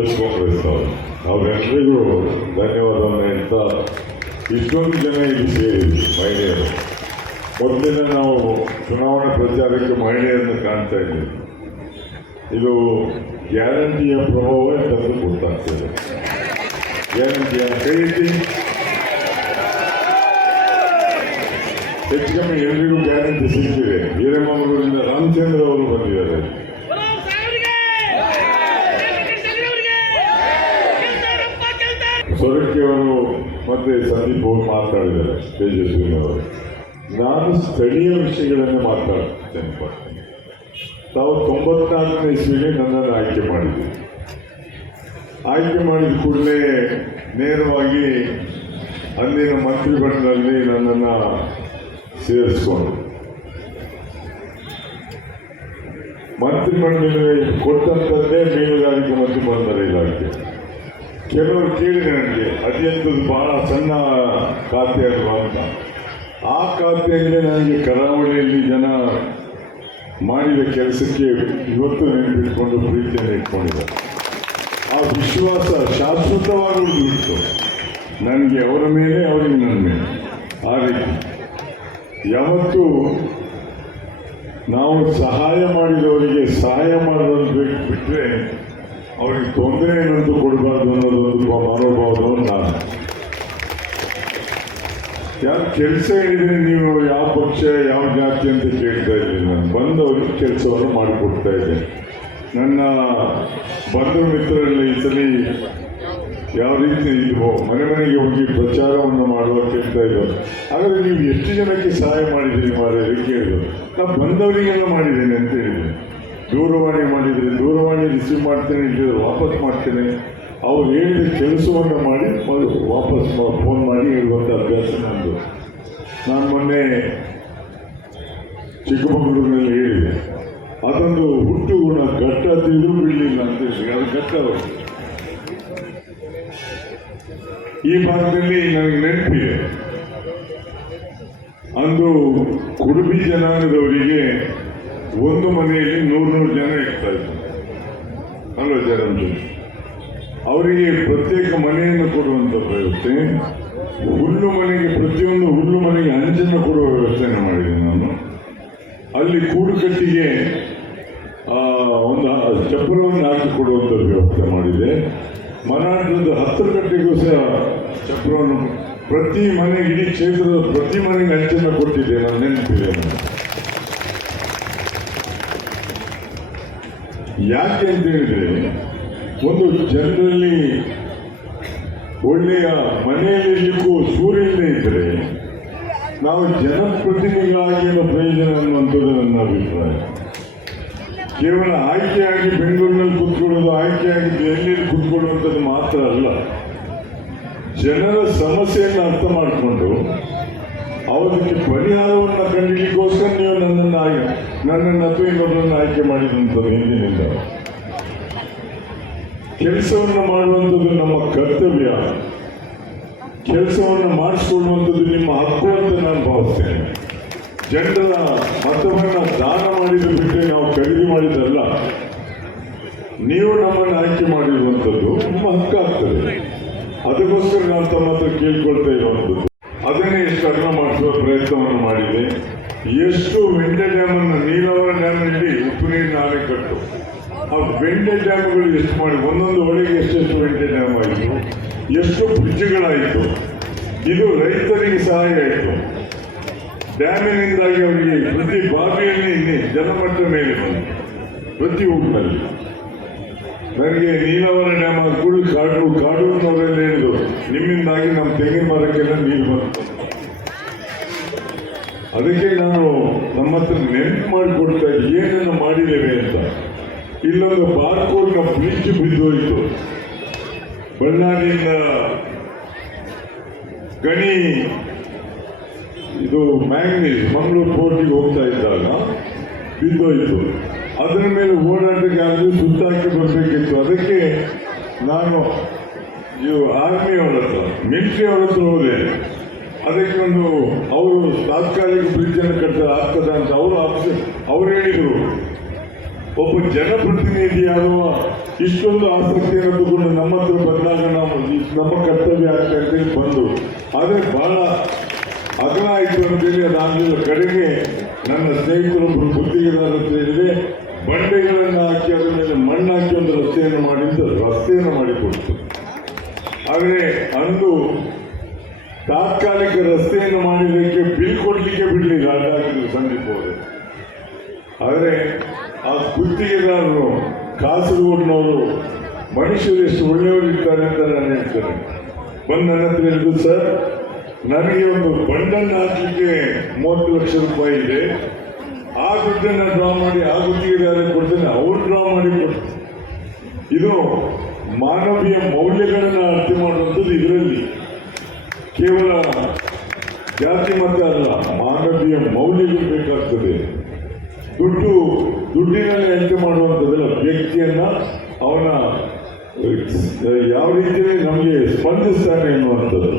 S Congress ಅವರೆಲ್ಲರಿಗೂ ಧನ್ಯವಾದವನ್ನು ಹೇಳ್ತಾ ಇಷ್ಟೊಂದು ಜನ ಇಲ್ಲಿ ಸೇರಿದ್ವಿ ಮಹಿಳೆಯರು. ಮೊದಲಿನ ನಾವು ಚುನಾವಣಾ ಪ್ರಚಾರಕ್ಕೆ ಮಹಿಳೆಯರನ್ನು ಕಾಣ್ತಾ ಇದ್ದೀವಿ. ಇದು ಗ್ಯಾರಂಟಿಯ ಪ್ರಭಾವ ತಂದು ಗೊತ್ತಾಗ್ತದೆ. ಗ್ಯಾರಂಟಿಯ ಕೈ ಎತ್ತಿ. ಹೆಚ್ಚು ಕಮ್ಮಿ ಎಲ್ರಿಗೂ ಗ್ಯಾರಂಟಿ ಸಿಗ್ತಿದೆ. ಹಿರೇಮಗಳೂರಿನ ರಾಮಚಂದ್ರ ಅವರು ಬಂದಿದ್ದಾರೆ. ಸೊರಕೆ ಅವರು ಮತ್ತೆ ಸಂದೀಪ್ ಅವರು ಮಾತಾಡಿದ್ದಾರೆ, ತೇಜಸ್ವಿ ಅವರು. ನಾನು ಸ್ಥಳೀಯ ವಿಷಯಗಳನ್ನೇ ಮಾತಾಡ್ತೇನೆ. ತಾವು 94ನೇ ಇಸ್ವಿಗೆ ನನ್ನನ್ನು ಆಯ್ಕೆ ಮಾಡಿದ್ವಿ. ಆಯ್ಕೆ ಮಾಡಿದ ಕೂಡಲೇ ನೇರವಾಗಿ ಅಂದಿನ ಮಂತ್ರಿಮಂಡಲದಲ್ಲಿ ನನ್ನನ್ನು ಸೇರಿಸ್ಕೊಂಡು ಮಂತ್ರಿಮಂಡಲದಲ್ಲಿ ಕೊಟ್ಟಂಥದ್ದೇ ಮೀನುಗಾರಿಕೆ ಮತ್ತು ಬಂದರ ಇಲಾಖೆ. ಕೆಲವರು ಕೇಳಿ ನನಗೆ ಅತ್ಯಂತ ಬಹಳ ಸಣ್ಣ ಖಾತೆ ಅಲ್ವಾ ಅಂತ. ಆ ಖಾತೆಯಲ್ಲೇ ನನಗೆ ಕರಾವಳಿಯಲ್ಲಿ ಜನ ಮಾಡಿದ ಕೆಲಸಕ್ಕೆ ಇವತ್ತು ನೆನಪಿಟ್ಕೊಂಡು ಪ್ರೀತಿಯನ್ನು ಇಟ್ಕೊಂಡಿದ್ದಾರೆ. ಆ ವಿಶ್ವಾಸ ಶಾಶ್ವತವಾಗಿ ಉಳಿದಿತ್ತು ನನಗೆ, ಅವರ ಮೇಲೆ, ಅವರಿಗೆ ನನ್ನ ಮೇಲೆ. ಆ ರೀತಿ ಯಾವತ್ತೂ ನಾವು ಸಹಾಯ ಮಾಡಿದವರಿಗೆ ಸಹಾಯ ಮಾಡೋದು ಬಿಟ್ಟರೆ ಅವ್ರಿಗೆ ತೊಂದರೆ ಏನಂತೂ ಕೊಡಬಾರ್ದು ಅನ್ನೋದೊಂದು ಮನೋಭಾವದವನ್ನು ನಾನು. ಯಾರು ಕೆಲಸ ಹೇಳಿದ್ರೆ ನೀವು ಯಾವ ಪಕ್ಷ ಯಾವ ಜಾತಿ ಅಂತ ಕೇಳ್ತಾ ಇದ್ದೀನಿ. ನಾನು ಬಂದವರಿಗೆ ಕೆಲಸವನ್ನು ಮಾಡಿಕೊಡ್ತಾ ಇದ್ದೇನೆ. ನನ್ನ ಬಂಧು ಮಿತ್ರರೆಲ್ಲ ಈ ಸಲ ಯಾವ ರೀತಿ ಇದ್ವೋ ಮನೆ ಮನೆಗೆ ಹೋಗಿ ಪ್ರಚಾರವನ್ನು ಮಾಡುವ ಕೇಳ್ತಾ ಇದ್ದಾರೆ. ಹಾಗಾದರೆ ನೀವು ಎಷ್ಟು ಜನಕ್ಕೆ ಸಹಾಯ ಮಾಡಿದ್ದೀರಿ ಮಾರಾಯರು ಕೇಳಿದ್ರು. ನಾನು ಬಂದವರಿಗೆಲ್ಲ ಮಾಡಿದ್ದೇನೆ ಅಂತ ಹೇಳಿದೆ. ದೂರವಾಣಿ ಮಾಡಿದರೆ ದೂರವಾಣಿ ರಿಸೀವ್ ಮಾಡ್ತೇನೆ, ಇಲ್ಲಿದ್ರೆ ವಾಪಸ್ ಮಾಡ್ತೇನೆ. ಅವ್ರು ಹೇಳಿದ ಕೆಲಸವನ್ನು ಮಾಡಿ ವಾಪಸ್ ಫೋನ್ ಮಾಡಿ ಹೇಳುವಂಥ ಅಭ್ಯಾಸ ನಂದು. ನಾನು ಮೊನ್ನೆ ಚಿಕ್ಕಮಗಳೂರಿನಲ್ಲಿ ಹೇಳಿದೆ, ಅದೊಂದು ಹುಟ್ಟು ಗುಣ, ಘಟ್ಟ ತಿಳಿದು ಬಿಡಲಿಲ್ಲ ಅಂತ ಹೇಳಿ. ಅದು ಘಟ್ಟ. ಈ ಭಾಗದಲ್ಲಿ ನನಗೆ ನೆನಪಿದೆ, ಅಂದು ಕುಡುಬಿ ಜನಾಂಗದವರಿಗೆ ಒಂದು ಮನೆಯಲ್ಲಿ 100 ಜನ ಇರ್ತಾ ಇದ್ರು ಅಲ್ವ ಜನರು. ಅವರಿಗೆ ಪ್ರತ್ಯೇಕ ಮನೆಯನ್ನು ಕೊಡುವಂಥ ವ್ಯವಸ್ಥೆ, ಹುಲ್ಲು ಮನೆಗೆ ಪ್ರತಿಯೊಂದು ಹುಲ್ಲು ಮನೆಗೆ ಹಂಚನ್ನು ಕೊಡುವ ವ್ಯವಸ್ಥೆಯನ್ನು ಮಾಡಿದೆ ನಾನು. ಅಲ್ಲಿ ಕೂಡುಕಟ್ಟಿಗೆ ಒಂದು ಚಪ್ಪರವನ್ನು ಹಾಕಿಕೊಡುವಂಥ ವ್ಯವಸ್ಥೆ ಮಾಡಿದೆ. ಮನಾಟದ 10 ಗಂಟೆಗೂ ಸಹ ಚಪ್ಪರವನ್ನು ಪ್ರತಿ ಮನೆಗೆ, ಇಡೀ ಕ್ಷೇತ್ರದ ಪ್ರತಿ ಮನೆಗೆ ಹಂಚನ್ನು ಕೊಟ್ಟಿದ್ದೆ. ನಾನು ನೆನಪಿದೆ. ಯಾಕೆ ಅಂತ ಹೇಳಿದ್ರೆ, ಒಂದು ಜನರಲ್ಲಿ ಒಳ್ಳೆಯ ಮನೆಯಲ್ಲಿರ್ಲಿಕ್ಕೂ ಸೂರ್ಯನೇ ಇದ್ದರೆ ನಾವು ಜನಪ್ರತಿನಿಧಿಗಳಾಗಿ ಪ್ರಯೋಜನ ಅನ್ನುವಂಥದ್ದು ನನ್ನ ಅಭಿಪ್ರಾಯ. ಕೇವಲ ಆಯ್ಕೆಯಾಗಿ ಬೆಂಗಳೂರಿನಲ್ಲಿ ಕೂತ್ಕೊಳ್ಳೋದು, ಆಯ್ಕೆಯಾಗಿ ದೆಹಲಿಯಲ್ಲಿ ಕೂತ್ಕೊಳ್ಳುವಂಥದ್ದು ಮಾತ್ರ ಅಲ್ಲ. ಜನರ ಸಮಸ್ಯೆಯನ್ನು ಅರ್ಥ ಮಾಡಿಕೊಂಡು ಅವರಿಗೆ ಪರಿಹಾರವನ್ನು ಕಂಡಿಡ್ಲಿಕ್ಕೋಸ್ಕರ ನೀವು ನನ್ನನ್ನು ಅಥವಾ ಇನ್ನೊಬ್ಬರನ್ನು ಆಯ್ಕೆ ಮಾಡಿದಂಥದ್ದು. ಹಿಂದಿನಿಂದ ಕೆಲಸವನ್ನು ಮಾಡುವಂಥದ್ದು ನಮ್ಮ ಕರ್ತವ್ಯ, ಕೆಲಸವನ್ನು ಮಾಡಿಸಿಕೊಳ್ಳುವಂಥದ್ದು ನಿಮ್ಮ ಹಕ್ಕು ಅಂತ ನಾನು ಭಾವಿಸ್ತೇನೆ. ಜನರ ಮತವನ್ನು ದಾನ ಮಾಡಿದ ಬಿಟ್ಟರೆ ನಾವು ಖರೀದಿ ಮಾಡಿದ್ದಲ್ಲ. ನೀವು ನಮ್ಮನ್ನು ಆಯ್ಕೆ ಮಾಡಿರುವಂಥದ್ದು ನಿಮ್ಮ ಹಕ್ಕಾಗ್ತದೆ. ಅದಕ್ಕೋಸ್ಕರ ನಾನು ತಮ್ಮ ಹತ್ರ ಕೇಳ್ಕೊಳ್ತಾ ಇರುವಂಥದ್ದು. ಅದನ್ನೇ ಎಷ್ಟು ಅರ್ಥ ಮಾಡಿಸುವ ಪ್ರಯತ್ನವನ್ನು ಮಾಡಿದೆ. ಎಷ್ಟು ವೆಂಡೆ ಡ್ಯಾಮನ್ನು, ನೀಲವರ ಡ್ಯಾಮ್ನಲ್ಲಿ ಉಪ್ಪು ನೀರಿನ ಅಣೆಕಟ್ಟು, ಆ ವೆಂಡೆ ಡ್ಯಾಮ್ಗಳು ಎಷ್ಟು ಮಾಡಿ, ಒಂದೊಂದು ಹೊಳೆಗೆ ಎಷ್ಟೆಷ್ಟು ವೆಂಡೆ ಡ್ಯಾಮ್ ಆಯಿತು, ಎಷ್ಟು ಬ್ರಿಡ್ಜ್ಗಳಾಯಿತು. ಇದು ರೈತರಿಗೆ ಸಹಾಯ ಆಯಿತು. ಡ್ಯಾಮಿನಿಂದಾಗಿ ಅವರಿಗೆ ಪ್ರತಿ ಬಾವಿಯಲ್ಲಿ ಜಲಮಟ್ಟ ಮೇಲೆ ಬಂತು, ಪ್ರತಿ ಊರಿನಲ್ಲಿ. ನನಗೆ ನೀಲವರ ಡ್ಯಾಮ್ ಕೂಡ ಕಾಡೂರಿನವರೆಲ್ಲ ಹೇಳಿದ್ರು, ನಿಮ್ಮಿಂದಾಗಿ ನಮ್ಮ ತೆಂಗಿನ ಮರಕ್ಕೆಲ್ಲ ನೀರು ಬಂತು. ಅದಕ್ಕೆ ನಾನು ನಮ್ಮ ಹತ್ರ ನೆನಪು ಮಾಡಿಕೊಡ್ತಾ ಇದ್ದೆ ಏನನ್ನು ಮಾಡಿದ್ದೇವೆ ಅಂತ. ಇಲ್ಲೊಂದು ಬಾರ್ಕೋಡ್ನ ಬ್ರಿಡ್ಜ್ ಬಿದ್ದೋಯಿತು. ಬಳ್ಳಾರಿಯಿಂದ ಗಣಿ ಇದು ಮ್ಯಾಂಗ್ನೀಸ್ ಮಂಗಳೂರು ಪೋರ್ಟಿಗೆ ಹೋಗ್ತಾ ಇದ್ದಾಗ ಬಿದ್ದೋಯಿತು. ಅದರ ಮೇಲೆ ಓಡಾಟಕ್ಕೆ ಆಗಲಿ ಸುತ್ತಾಕಿ ಬರಬೇಕಿತ್ತು. ಅದಕ್ಕೆ ನಾನು ಆರ್ಮಿಯವರ ಹತ್ರ, ಮಿಲಿಟರಿಯವರ ಹತ್ರ ಹೋದೆ. ಅದಕ್ಕೆ ಒಂದು ಅವರು ತಾತ್ಕಾಲಿಕ ಬ್ರಿಡ್ಜನ್ನು ಆಗ್ತದ ಅಂತ ಅವರು ಹೇಳಿದರು. ಒಬ್ಬ ಜನಪ್ರತಿನಿಧಿಯಾಗುವ ಇಷ್ಟೊಂದು ಆಸಕ್ತಿಯನ್ನು ತಗೊಂಡು ನಮ್ಮ ಹತ್ರ ಬಂದಾಗ ನಾವು ನಮ್ಮ ಕರ್ತವ್ಯ ಆಗ್ತಾ ಅಂತೇಳಿ ಬಂದು, ಆದರೆ ಬಹಳ ಅಗಲ ಆಯಿತು ಅಂತೇಳಿ ಅದಾಗಲಿಲ್ಲ. ಕಡೆಗೆ ನನ್ನ ಸ್ನೇಹಿತರೊಬ್ಬರು ಗುತ್ತಿಗೆದಾರ ಅಂತ ಹೇಳಿದ್ರೆ ಬಂಡೆಗಳನ್ನು ಹಾಕಿ ಅದರ ಮೇಲೆ ಮಣ್ಣು ಹಾಕಿ ಒಂದು ರಸ್ತೆಯನ್ನು ಮಾಡಿಕೊಡ್ತು. ಆದರೆ ಅಂದು ತಾತ್ಕಾಲಿಕ ರಸ್ತೆಯನ್ನು ಮಾಡಿದ್ದಕ್ಕೆ ಬಿಲ್ ಕೊಡ್ಲಿಕ್ಕೆ ಬಿಡಲಿಲ್ಲ, ಅಡ್ಡಾಕಿದ್ರು ಸಂದೀಪ್ ಅವರು. ಆದರೆ ಆ ಗುತ್ತಿಗೆದಾರರು ಕಾಸರಗೋಡಿನವರು ಮನುಷ್ಯರು ಎಷ್ಟು ಒಳ್ಳೆಯವರು ಇರ್ತಾರೆ ಅಂತ ನಾನು ಹೇಳ್ತೇನೆ. ಬಂದು ನನ್ನ ಹತ್ರ ಹೇಳಿದ್ರು, ಸರ್ ನನಗೆ ಒಂದು ಬಂಡನ್ನು ಹಾಕಲಿಕ್ಕೆ 30 ಲಕ್ಷ ರೂಪಾಯಿ ಇದೆ, ಆ ದುಡ್ಡನ್ನು ಡ್ರಾ ಮಾಡಿ ಆ ಗುತ್ತಿಗೆದಾರರಿಗೆ ಕೊಡ್ತೇನೆ, ಅವ್ರು ಡ್ರಾ ಮಾಡಿ ಕೊಡ್ತಾರೆ. ಇದು ಮಾನವೀಯ ಮೌಲ್ಯಗಳನ್ನು ಅರ್ಥ ಮಾಡುವಂಥದ್ದು. ಇದರಲ್ಲಿ ಕೇವಲ ಜಾತಿ ಮತ ಅಲ್ಲ, ಮಾನವೀಯ ಮೌಲ್ಯಗಳು ಬೇಕಾಗ್ತದೆ. ದುಡ್ಡಿನಲ್ಲಿ ಅರ್ಥ ಮಾಡುವಂಥದ್ದಲ್ಲ, ವ್ಯಕ್ತಿಯನ್ನ ಅವನ ಯಾವ ರೀತಿಯಲ್ಲಿ ನಮಗೆ ಸ್ಪಂದಿಸ್ತಾನೆ ಎನ್ನುವಂಥದ್ದು.